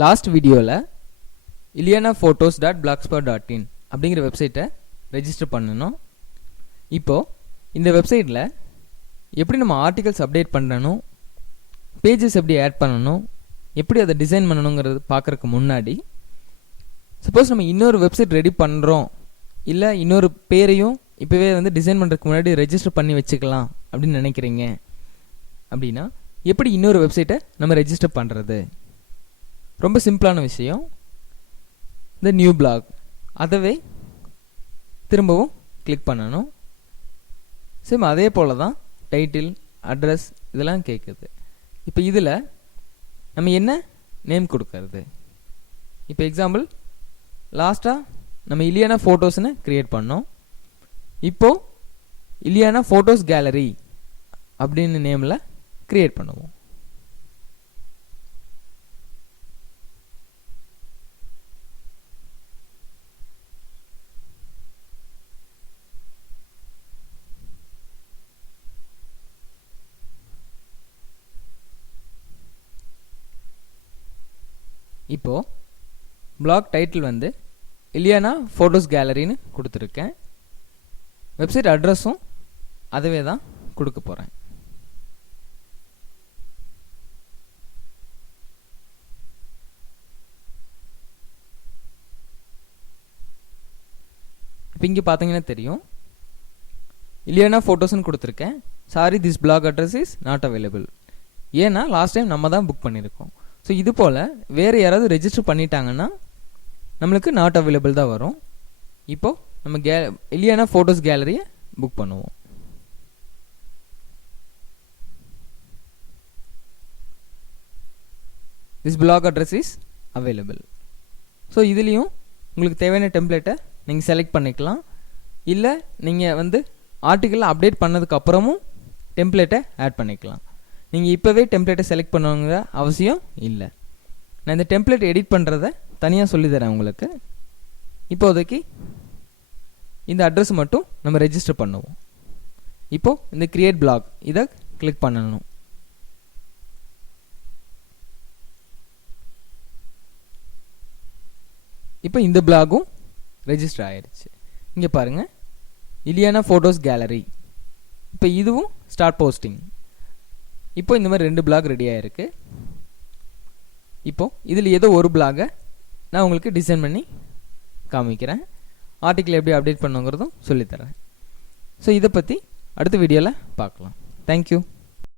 Last வீடியோவில் ilianaphotos.blogspot.in அப்படிங்கிற வெப்சைட்டை ரெஜிஸ்டர் பண்ணணும். இப்போது இந்த வெப்சைட்டில் எப்படி நம்ம ஆர்டிகல்ஸ் அப்டேட் பண்ணணும், பேஜஸ் எப்படி ஆட் பண்ணணும், எப்படி அதை டிசைன் பண்ணணுங்கிறது பார்க்குறதுக்கு முன்னாடி, சப்போஸ் நம்ம இன்னொரு வெப்சைட் ரெடி பண்ணுறோம், இல்லை இன்னொரு பேரையும் இப்போவே டிசைன் பண்ணுறதுக்கு முன்னாடி ரெஜிஸ்டர் பண்ணி வச்சுக்கலாம் அப்படின்னு நினைக்கிறீங்க அப்படின்னா, எப்படி இன்னொரு வெப்சைட்டை நம்ம ரெஜிஸ்டர் பண்ணுறது? ரொம்ப சிம்பிளான விஷயம். இந்த நியூ பிளாக் அதவே திரும்பவும் கிளிக் பண்ணணும். சேம் அதே போல் தான் டைட்டில், அட்ரஸ் இதெல்லாம் கேட்குது. இப்போ இதில் நம்ம என்ன நேம் கொடுக்கறது? இப்போ எக்ஸாம்பிள் லாஸ்ட்டாக நம்ம இலியானா ஃபோட்டோஸ்னு க்ரியேட் பண்ணோம். இப்போது இலியானா ஃபோட்டோஸ் கேலரி அப்படின்னு நேமில் க்ரியேட் பண்ணுவோம். இப்போது பிளாக் டைட்டில் இலியானா ஃபோட்டோஸ் கேலரின்னு கொடுத்துருக்கேன். வெப்சைட் அட்ரஸும் அதுவே தான் கொடுக்க போகிறேன். இப்போ இங்கே பார்த்தீங்கன்னா தெரியும், இலியானா ஃபோட்டோஸ்ன்னு கொடுத்துருக்கேன். Sorry, this blog address is not available. ஏன்னா லாஸ்ட் டைம் நம்ம தான் புக் பண்ணியிருக்கோம். ஸோ இது போல் வேறு யாராவது ரெஜிஸ்டர் பண்ணிட்டாங்கன்னா நம்மளுக்கு நாட் அவைலபிள் தான் வரும். இப்போது நம்ம இலியானா ஃபோட்டோஸ் கேலரியை புக் பண்ணுவோம். This blog address is available. So இதுலேயும் உங்களுக்கு தேவையான டெம்ப்ளேட்டை நீங்கள் செலக்ட் பண்ணிக்கலாம். இல்லை நீங்கள் ஆர்டிக்கலில் அப்டேட் பண்ணதுக்கப்புறமும் டெம்ப்ளேட்டை ஆட் பண்ணிக்கலாம். நீங்கள் இப்போவே டெம்ப்ளேட்டை செலக்ட் பண்ணுவாங்க அவசியம் இல்லை. நான் இந்த டெம்ப்ளேட் எடிட் பண்ணுறத தனியாக சொல்லித்தரேன் உங்களுக்கு. இப்போதைக்கு இந்த அட்ரஸ் மட்டும் நம்ம ரெஜிஸ்டர் பண்ணுவோம். இப்போது இந்த கிரியேட் பிளாக் இதை கிளிக் பண்ணணும். இப்போ இந்த பிளாகும் ரெஜிஸ்டர் ஆயிடுச்சு. இங்கே பாருங்கள், இலியானா ஃபோட்டோஸ் கேலரி. இப்போ இதுவும் ஸ்டார்ட் போஸ்டிங். இப்போ இந்த மாதிரி 2 பிளாக் ரெடி ஆகிருக்கு. இப்போது இதில் ஏதோ ஒரு பிளாகை நான் உங்களுக்கு டிசைன் பண்ணி காமிக்கிறேன். ஆர்டிக்கிள் எப்படி அப்டேட் பண்ணுங்கிறதும் சொல்லித்தரேன். ஸோ இதை பற்றி அடுத்த வீடியோவில் பார்க்கலாம். தேங்க்யூ.